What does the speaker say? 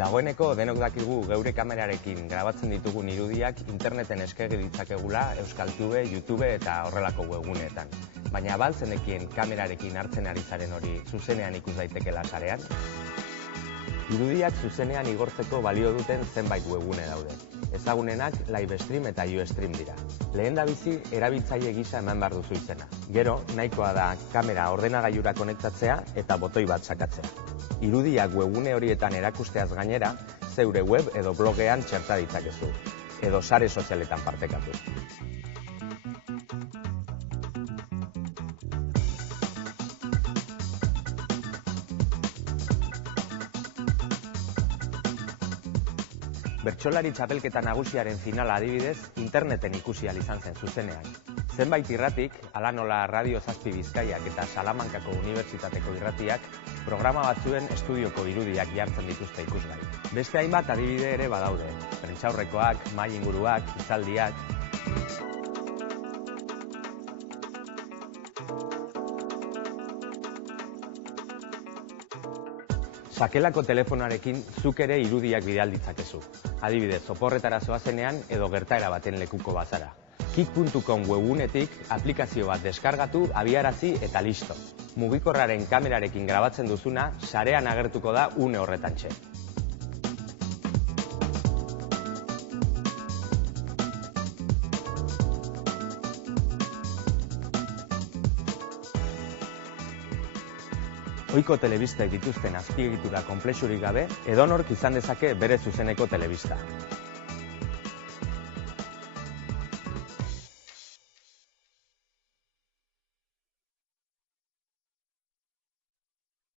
Dagoeneko denok dakigu geure kamerarekin grabatzen ditugun irudiak interneten eskegi ditzakegula Euskaltube, YouTube eta horrelako webguneetan. Baina bal zenekien kamerarekin hartzen ari zaren hori zuzenean ikus daitekela sarean? Irudiak zuzenean igortzeko balio duten zenbait webgune daude. Ezagunenak Livestream eta Ustream dira. Lehendabizi erabiltzaile gisa eman behar duzu izena. Gero, nahikoa da kamera ordenagailura konektatzea eta botoi bat sakatzea. Irudiak webgune horietan erakusteaz gainera, zeure web edo blogean txerta ditzakezu, edo sare sozialetan partekatu. Bertsolari txapelketa nagusiaren finala adibidez, interneten ikusi ahal izan zen zuzenean. Zenbait irratik, hala nola Radio Zazpi Bizkaiak eta Salamankako Unibertsitateko irratiak, programa batzuen estudioko irudiak jartzen dituzte ikusgai. Beste hainbat adibide ere badaude, prentsaurrekoak, mahai inguruak, hitzaldiak. Sakelako telefonarekin zuk ere irudiak bidal ditzakezu. Adibidez, oporretara zoazenean edo gertaera baten lekuko bazara. Kik.com webgunetik aplikazio bat deskargatu, abiarazi eta listo. Mugikorraren kamerarekin grabatzen duzuna, sarean agertuko da une horretantxe. Ohiko telebistek dituzten azpiegitura konplexurik gabe, edonork izan dezake bere zuzeneko telebista.